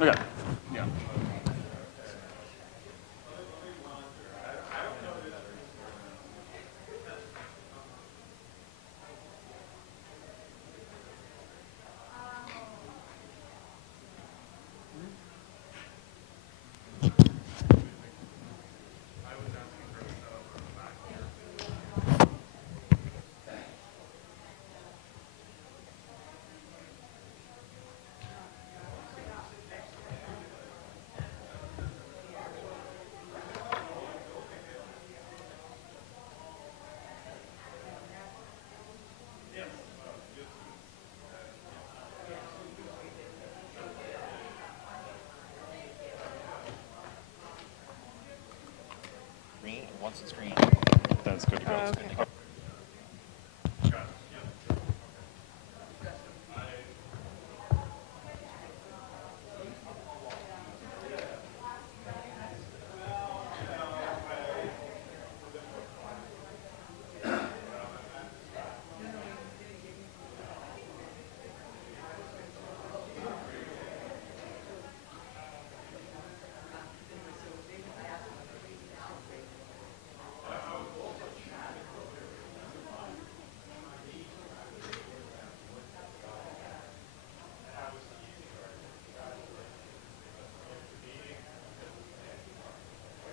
Okay. Yeah. Green, once it's green. That's good to go. Okay.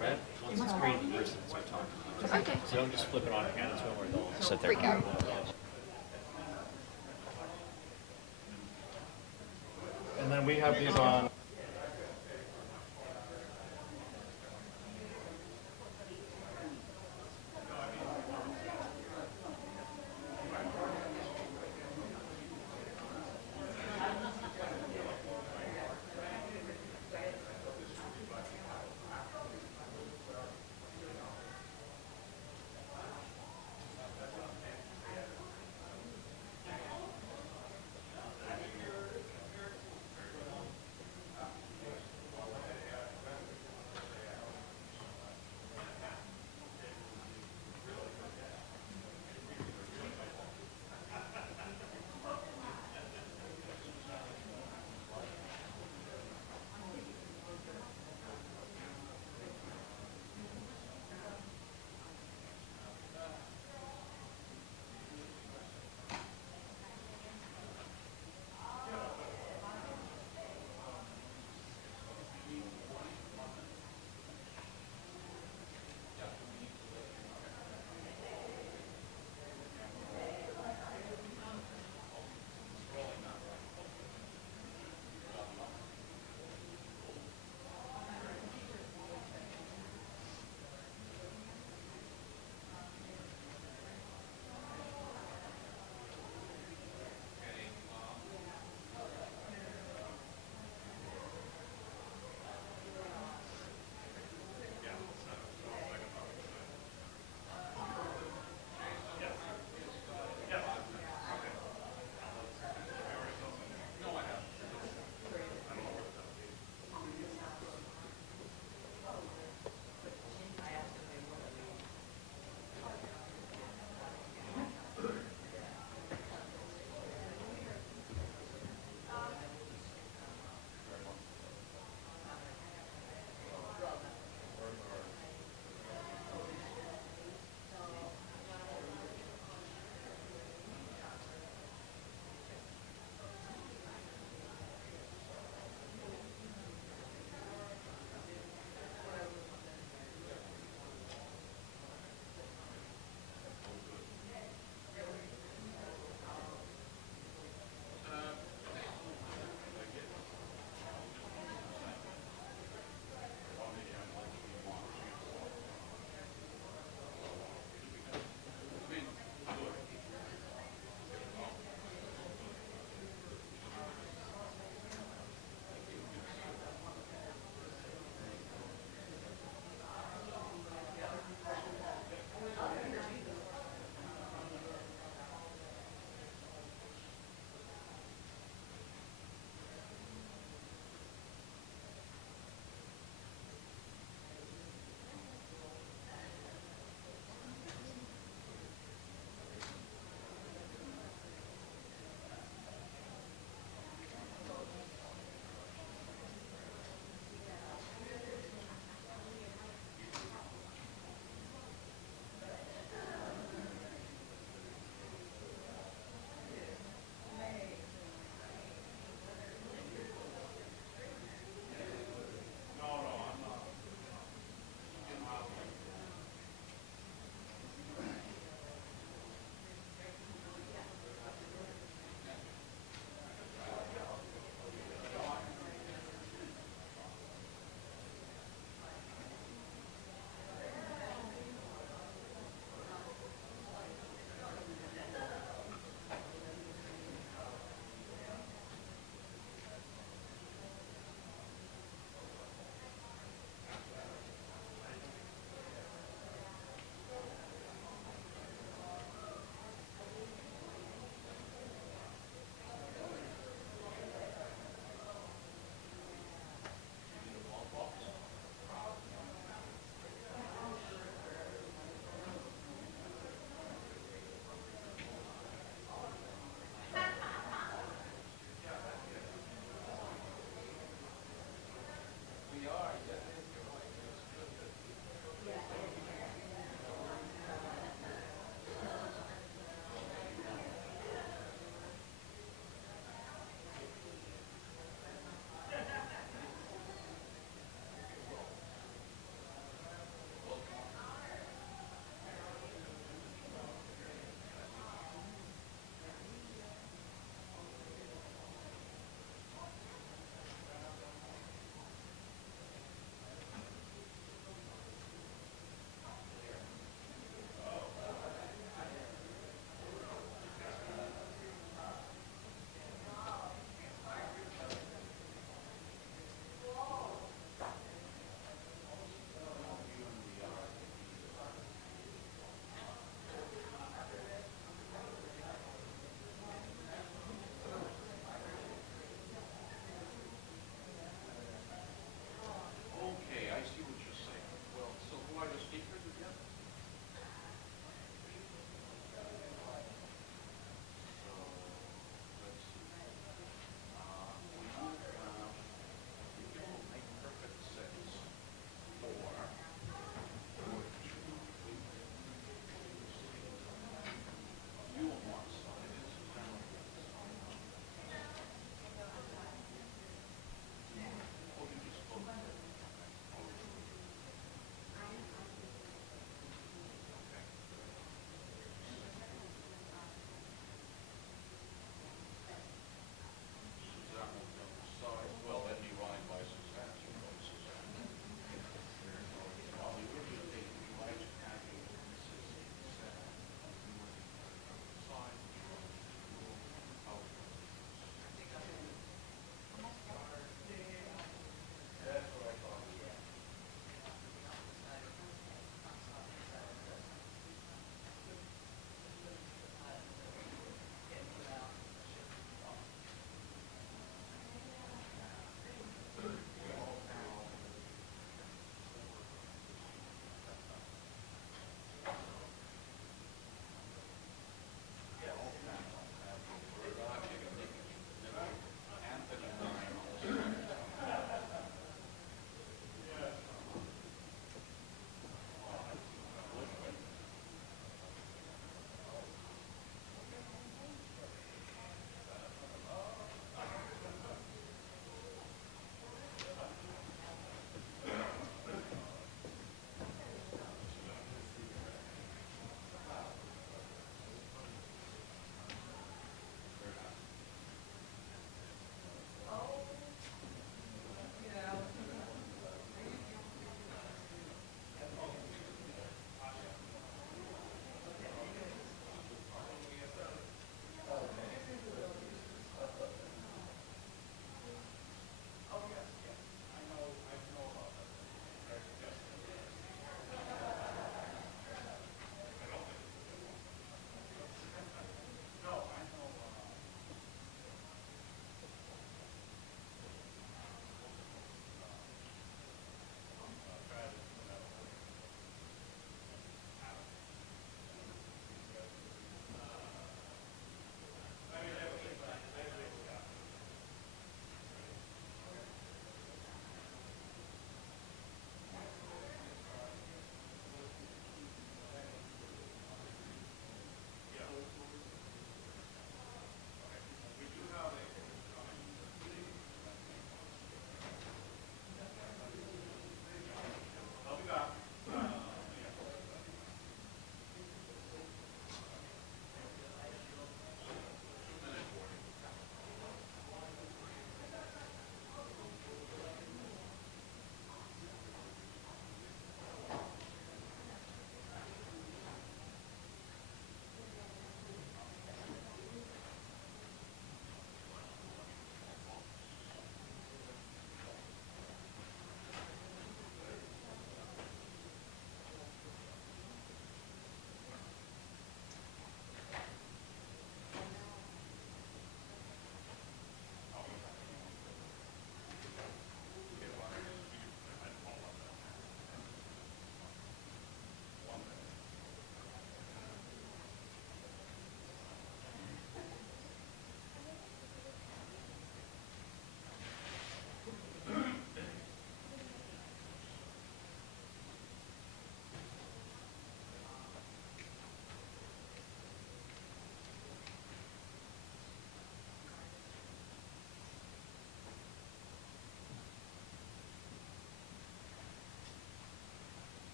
Right? Once it's green, the person starts talking. Okay. So don't just flip it on and hand it to them, or they'll sit there. Freak out. And then we have these on.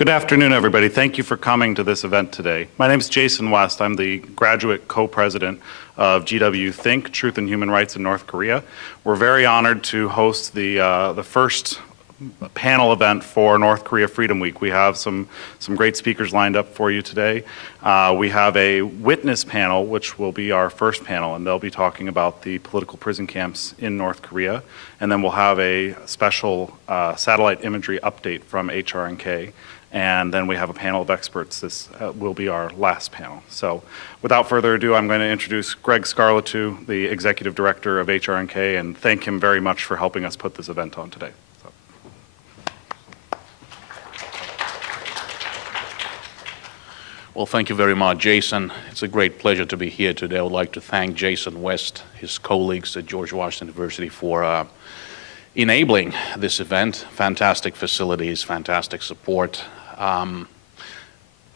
Good afternoon, everybody. Thank you for coming to this event today. My name is Jason West. I'm the graduate co-president of GW Think, Truth and Human Rights in North Korea. We're very honored to host the first panel event for North Korea Freedom Week. We have some great speakers lined up for you today. We have a witness panel, which will be our first panel, and they'll be talking about the political prison camps in North Korea. And then we'll have a special satellite imagery update from HRNK. And then we have a panel of experts. This will be our last panel. So without further ado, I'm going to introduce Greg Scarlatoux, the Executive Director of HRNK, and thank him very much for helping us put this event on today. So. Well, thank you very much, Jason. It's a great pleasure to be here today. I would like to thank Jason West, his colleagues at George Washington University for enabling this event. Fantastic facilities, fantastic support.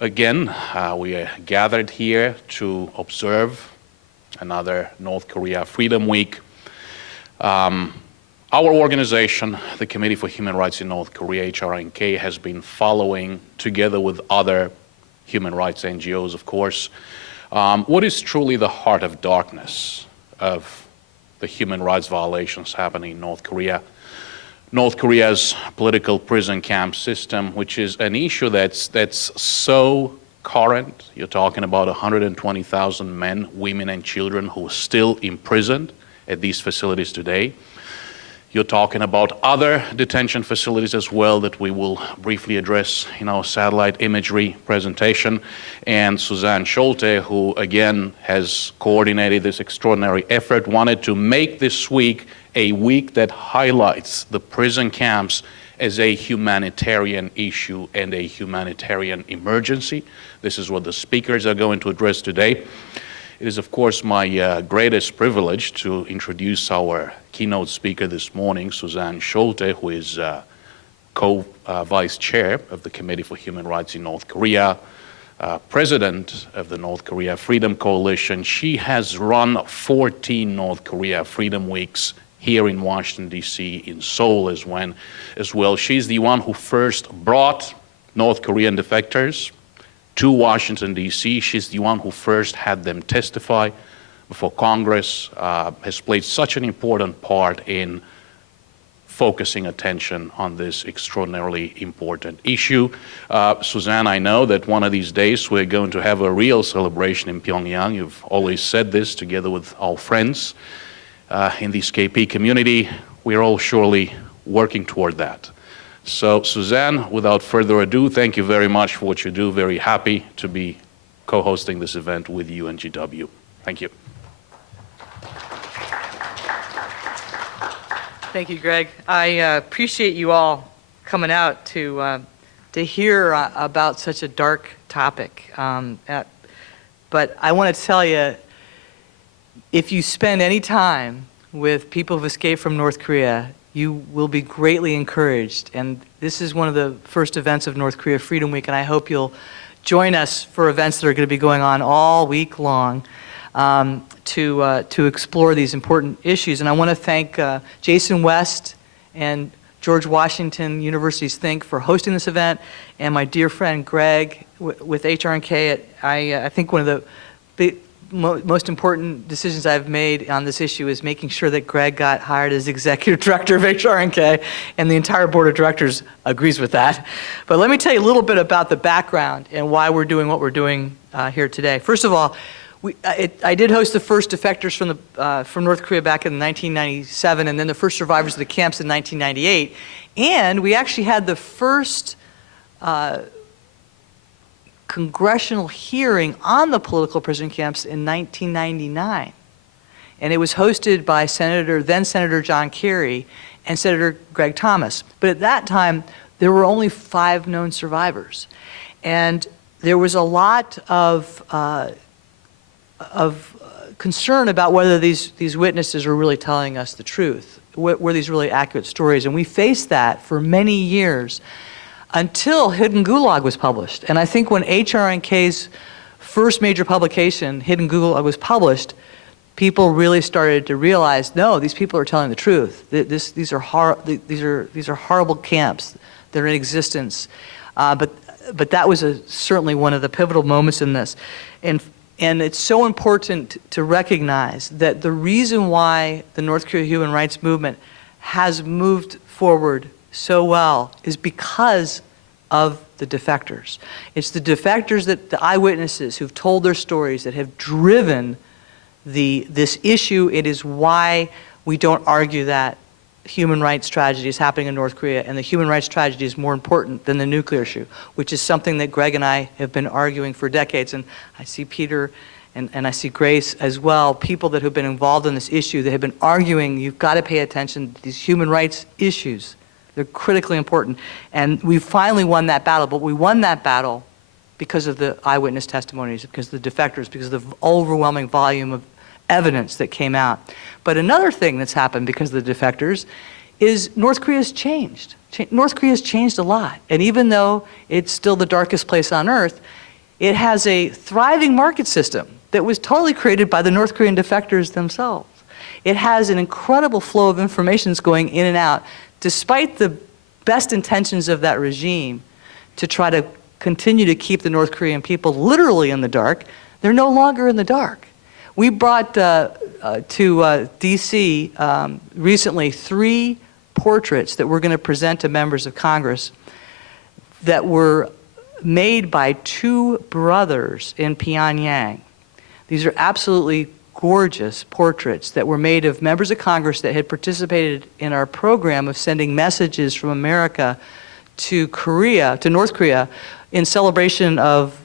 Again, we are gathered here to observe another North Korea Freedom Week. Our organization, the Committee for Human Rights in North Korea, HRNK, has been following, together with other human rights NGOs, of course, what is truly the heart of darkness of the human rights violations happening in North Korea. North Korea's political prison camp system, which is an issue that's so current. You're talking about 120,000 men, women, and children who are still imprisoned at these facilities today. You're talking about other detention facilities as well that we will briefly address in our satellite imagery presentation. And Suzanne Schulte, who again has coordinated this extraordinary effort, wanted to make this week a week that highlights the prison camps as a humanitarian issue and a humanitarian emergency. This is what the speakers are going to address today. It is, of course, my greatest privilege to introduce our keynote speaker this morning, Suzanne Schulte, who is co-vice chair of the Committee for Human Rights in North Korea, president of the North Korea Freedom Coalition. She has run 14 North Korea Freedom Weeks here in Washington, D.C., in Seoul as well. She's the one who first brought North Korean defectors to Washington, D.C. She's the one who first had them testify before Congress, has played such an important part in focusing attention on this extraordinarily important issue. Suzanne, I know that one of these days we're going to have a real celebration in Pyongyang. You've always said this together with our friends in the KP community. We're all surely working toward that. So, Suzanne, without further ado, thank you very much for what you do. Very happy to be co-hosting this event with you and GW. Thank you. Thank you, Greg. I appreciate you all coming out to hear about such a dark topic. But I want to tell you, if you spend any time with people who've escaped from North Korea, you will be greatly encouraged. And this is one of the first events of North Korea Freedom Week, and I hope you'll join us for events that are going to be going on all week long to explore these important issues. And I want to thank Jason West and George Washington University's Think for hosting this event, and my dear friend Greg with HRNK. I think one of the most important decisions I've made on this issue is making sure that Greg got hired as executive director of HRNK, and the entire board of directors agrees with that. But let me tell you a little bit about the background and why we're doing what we're doing here today. First of all, I did host the first defectors from North Korea back in 1997, and then the first survivors of the camps in 1998. And we actually had the first congressional hearing on the political prison camps in 1999. And it was hosted by then Senator John Kerry and Senator Greg Thomas. But at that time, there were only 5 known survivors. And there was a lot of concern about whether these witnesses were really telling us the truth. Were these really accurate stories? And we faced that for many years until Hidden Gulag was published. And I think when HRNK's first major publication, Hidden Gulag, was published, people really started to realize, no, these people are telling the truth. These are horrible camps that are in existence. But but that was certainly one of the pivotal moments in this. And it's so important to recognize that the reason why the North Korea human rights movement has moved forward so well is because of the defectors. It's the defectors, that the eyewitnesses who've told their stories, that have driven this issue. It is why we don't argue that human rights tragedy is happening in North Korea, and the human rights tragedy is more important than the nuclear issue, which is something that Greg and I have been arguing for decades. And I see Peter and I see Grace as well, people that have been involved in this issue, that have been arguing, you've got to pay attention to these human rights issues. They're critically important. And we finally won that battle, but we won that battle because of the eyewitness testimonies, because of the defectors, because of the overwhelming volume of evidence that came out. But another thing that's happened because of the defectors is North Korea's changed. North Korea's changed a lot. And even though it's still the darkest place on earth, it has a thriving market system that was totally created by the North Korean defectors themselves. It has an incredible flow of information that's going in and out, despite the best intentions of that regime to try to continue to keep the North Korean people literally in the dark. They're no longer in the dark. We brought to D.C. Recently 3 portraits that we're going to present to members of Congress that were made by 2 brothers in Pyongyang. These are absolutely gorgeous portraits that were made of members of Congress that had participated in our program of sending messages from America to Korea, to North Korea, in celebration of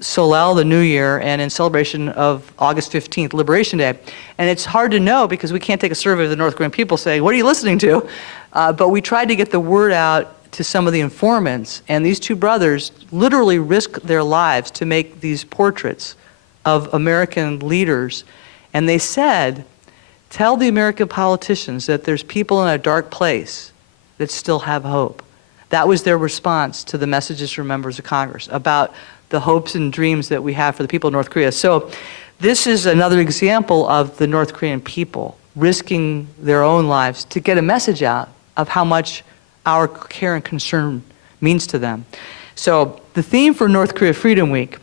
Solel, the New Year, and in celebration of August 15th, Liberation Day. And it's hard to know because we can't take a survey of the North Korean people saying, what are you listening to? But we tried to get the word out to some of the informants, and these 2 brothers literally risked their lives to make these portraits of American leaders. And they said, tell the American politicians that there's people in a dark place that still have hope. That was their response to the messages from members of Congress about the hopes and dreams that we have for the people of North Korea. So this is another example of the North Korean people risking their own lives to get a message out of how much our care and concern means to them. So the theme for North Korea Freedom Week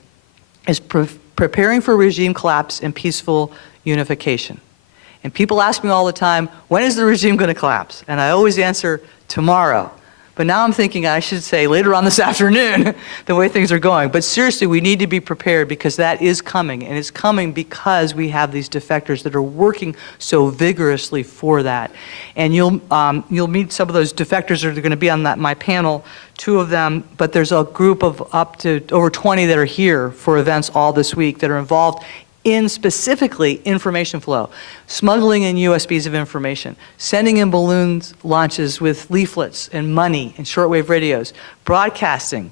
is preparing for regime collapse and peaceful unification. And people ask me all the time, when is the regime going to collapse? And I always answer, tomorrow. But now I'm thinking I should say later on this afternoon, the way things are going. But seriously, we need to be prepared because that is coming. And it's coming because we have these defectors that are working so vigorously for that. And you'll meet some of those defectors that are going to be on my panel, 2 of them. But there's a group of up to over 20 that are here for events all this week that are involved in specifically information flow, smuggling in USBs of information, sending in balloons launches with leaflets and money and shortwave radios, broadcasting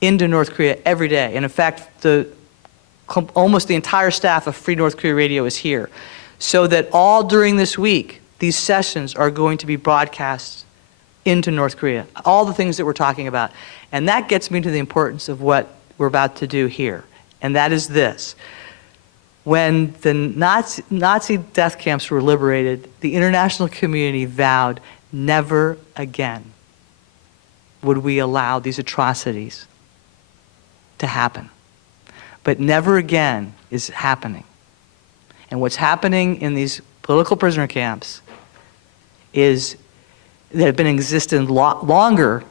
into North Korea every day. And in fact, almost the entire staff of Free North Korea Radio is here. So that all during this week, these sessions are going to be broadcast into North Korea, all the things that we're talking about. And that gets me to the importance of what we're about to do here. And that is this. When the Nazi death camps were liberated, the international community vowed never again would we allow these atrocities to happen. But never again is happening. And what's happening in these political prisoner camps is that have been in existence longer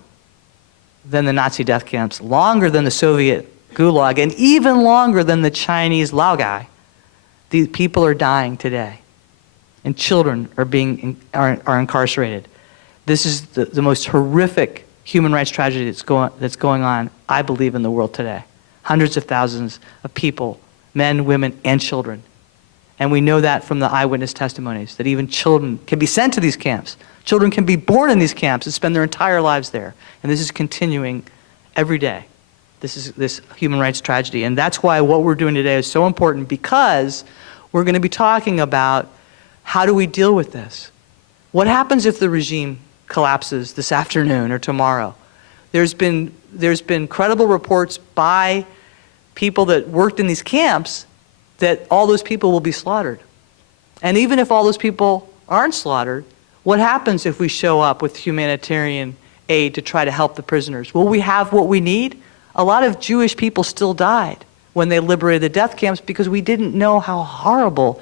than the Nazi death camps, longer than the Soviet Gulag, and even longer than the Chinese Laogai. These people are dying today, and children are incarcerated. This is the most horrific human rights tragedy that's going on, I believe, in the world today. Hundreds of thousands of people, men, women, and children. And we know that from the eyewitness testimonies, that even children can be sent to these camps. Children can be born in these camps and spend their entire lives there. And this is continuing every day. This human rights tragedy. And that's why what we're doing today is so important, because we're going to be talking about how do we deal with this? What happens if the regime collapses this afternoon or tomorrow? There's been credible reports by people that worked in these camps that all those people will be slaughtered. And even if all those people aren't slaughtered, what happens if we show up with humanitarian aid to try to help the prisoners? Will we have what we need? A lot of Jewish people still died when they liberated the death camps because we didn't know how horrible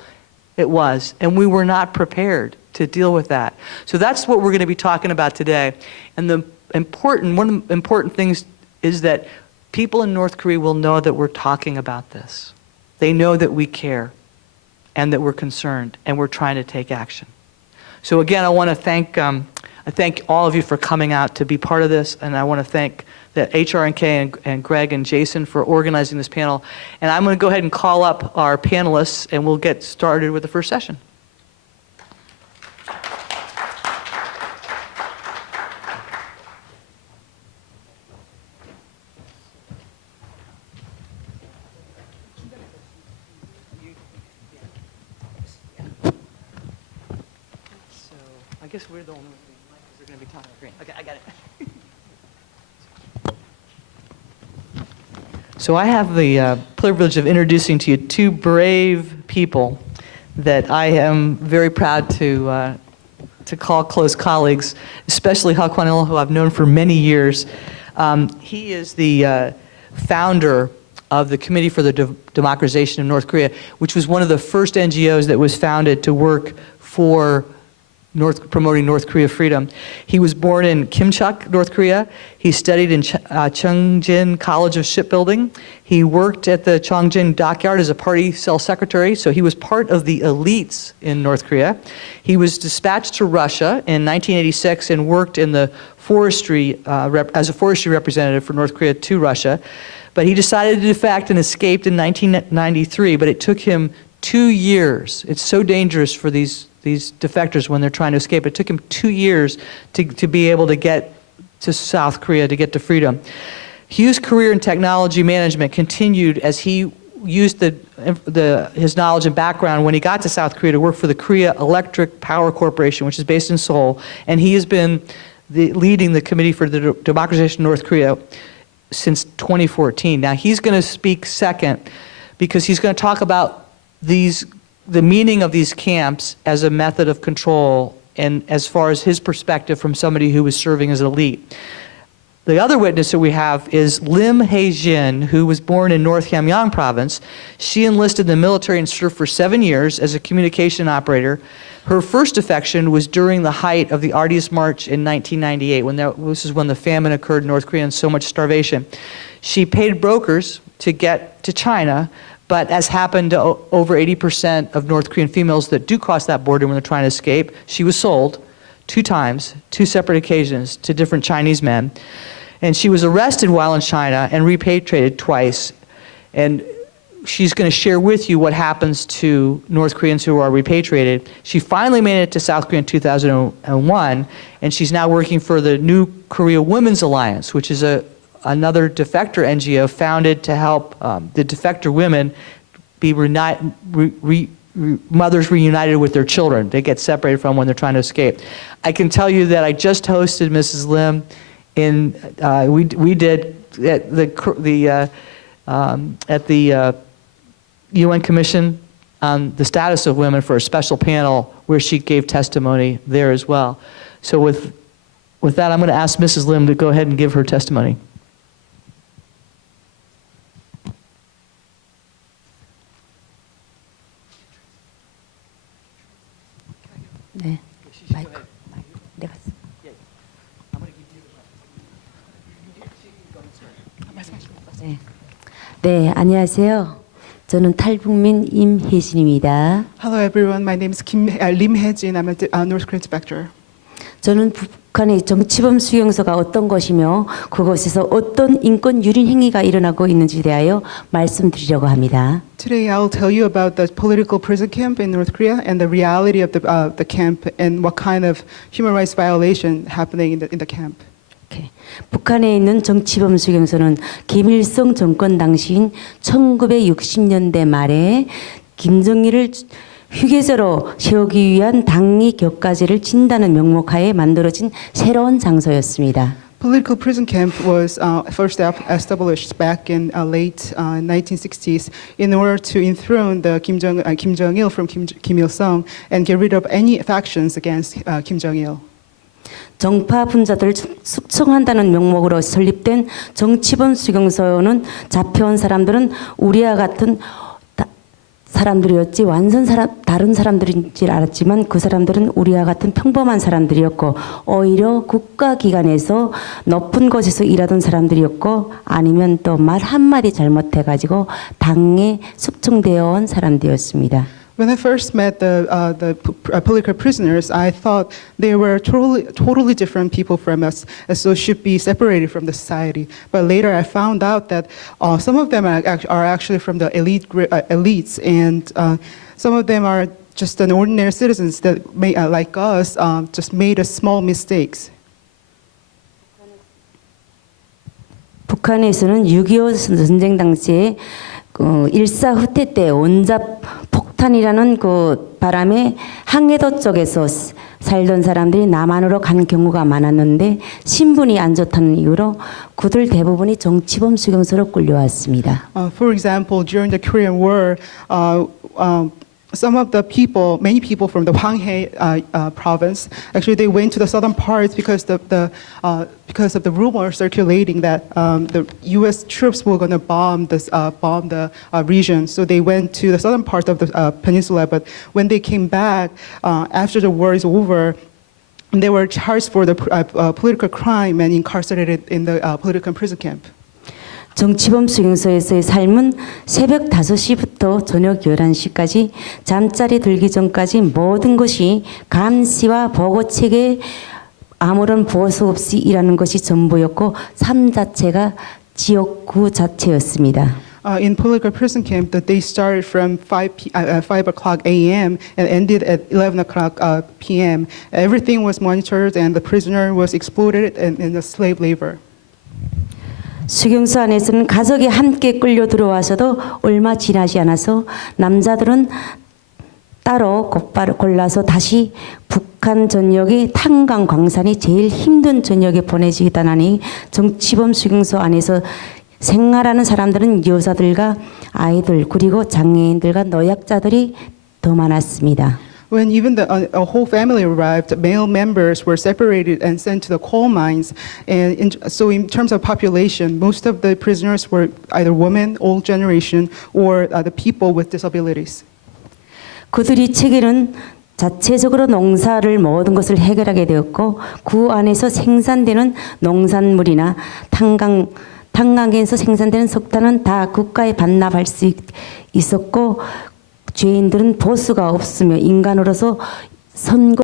it was, and we were not prepared to deal with that. So that's what we're going to be talking about today. And one of the important things is that people in North Korea will know that we're talking about this. They know that we care and that we're concerned and we're trying to take action. So again, I want to thank all of you for coming out to be part of this, and I want to thank the HRNK and Greg and Jason for organizing this panel. And I'm going to go ahead and call up our panelists, and we'll get started with the first session. So I guess we're the only ones because they're going to be talking green. Okay, I got it. So I have the privilege of introducing to you two brave people that I am very proud to call close colleagues, especially Hak Kwon-il, who I've known for many years. He is the founder of the Committee for the Democratization of North Korea, which was one of the first NGOs that was founded to work for promoting North Korea freedom. He was born in Kimchak, North Korea. He studied in Chongjin College of Shipbuilding. He worked at the Chongjin Dockyard as a party cell secretary, so he was part of the elites in North Korea. He was dispatched to Russia in 1986 and worked in the forestry, as a forestry representative for North Korea to Russia. But he decided to defect and escaped in 1993, but it took him 2 years. It's so dangerous for these defectors when they're trying to escape. It took him 2 years to be able to get to South Korea, to get to freedom. Hughes' career in technology management continued as he used his knowledge and background when he got to South Korea to work for the Korea Electric Power Corporation, which is based in Seoul. And he has been leading the Committee for the Democratization of North Korea since 2014. Now, he's going to speak second because he's going to talk about the meaning of these camps as a method of control and as far as his perspective from somebody who was serving as an elite. The other witness that we have is Lim Hae-jin, who was born in North Hamgyong province. She enlisted in the military and served for 7 years as a communication operator. Her first defection was during the height of the Arduous March in 1998, this is when the famine occurred in North Korea and so much starvation. She paid brokers to get to China, but as happened to over 80% of North Korean females that do cross that border when they're trying to escape, she was sold 2 times, 2 separate occasions, to different Chinese men. And she was arrested while in China and repatriated twice. And she's going to share with you what happens to North Koreans who are repatriated. She finally made it to South Korea in 2001, and she's now working for the New Korea Women's Alliance, which is another defector NGO founded to help the defector women be mothers reunited with their children. They get separated from when they're trying to escape. I can tell you that I just hosted Mrs. Lim we did at the UN Commission on the Status of Women for a special panel where she gave testimony there as well. So with that, I'm going to ask Mrs. Lim to go ahead and give her testimony. 네, 마이크. 네, 맞습니다. 네. 네, 안녕하세요. 저는 탈북민 임혜진입니다. Hello everyone, my name is Lim Hae-jin. I'm a North Korean defector. 저는 북한의 정치범 수용소가 어떤 것이며 그곳에서 어떤 인권 유린 행위가 일어나고 있는지에 대하여 말씀드리려고 합니다. Today I will tell you about the political prison camp in North Korea and the reality of the camp and what kind of human rights violation happening in the camp. 북한에 있는 정치범 수용소는 김일성 정권 당시인 1960년대 말에 김정일을 휴게소로 세우기 위한 당리 격가제를 진다는 명목하에 만들어진 새로운 장소였습니다. Political prison camp was first established back in late 1960s in order to enthrone the Kim Jong-il from Kim Il-sung and get rid of any factions against Kim Jong-il. 정파 분자들을 숙청한다는 명목으로 설립된 정치범 수용소는 잡혀온 사람들은 우리와 같은 사람들이었지 완전 다른 사람들인 줄 알았지만 그 사람들은 우리와 같은 평범한 사람들이었고 오히려 국가기관에서 높은 곳에서 일하던 사람들이었고 아니면 또 말 한마디 잘못해가지고 당에 숙청되어 온 사람들이었습니다. When I first met the political prisoners, I thought they were totally different people from us, and so should be separated from the society. But later, I found out that some of them are actually from the elites, and some of them are just an ordinary citizens that, like us, just made a small mistakes. 북한에서는 6.25 전쟁 당시에 일사후퇴 때 원잡 폭탄이라는 그 바람에 항해도 쪽에서 살던 사람들이 남한으로 간 경우가 많았는데 신분이 안 좋다는 이유로 그들 대부분이 정치범 수용소로 끌려왔습니다. For example, during the Korean War, some of the people, many people from the Hwanghae province, actually they went to the southern parts because of the rumor circulating that the U.S. troops were going to bomb the region. So they went to the southern part of the peninsula. But when they came back after the war is over, they were charged for the political crime and incarcerated in the political prison camp. 정치범 수용소에서의 삶은 새벽 5시부터 저녁 11시까지 잠자리 들기 전까지 모든 것이 감시와 보고책에 아무런 보수 없이 일하는 것이 전부였고 삶 자체가 지옥구 자체였습니다. In political prison camp, the day started from 5 o'clock a.m. and ended at 11 o'clock p.m. Everything was monitored and the prisoner was exploited in the slave labor. 수용소 안에서는 가족이 함께 끌려 들어와서도 얼마 지나지 않아서 남자들은 따로 곧바로 골라서 다시 북한 전역의 탄광 광산이 제일 힘든 전역에 보내지다나니 정치범 수용소 안에서 생활하는 사람들은 여자들과 아이들 그리고 장애인들과 노약자들이 더 많았습니다. When even a whole family arrived, male members were separated and sent to the coal mines. And so in terms of population, most of the prisoners were either women, old generation, or the people with disabilities. 그들이 체계는 자체적으로 농사를 모든 것을 해결하게 되었고 그 안에서 생산되는 농산물이나 탄광에서 생산되는 석탄은 다 국가에 반납할 수 있었고 죄인들은 보수가 없으며 인간으로서 선고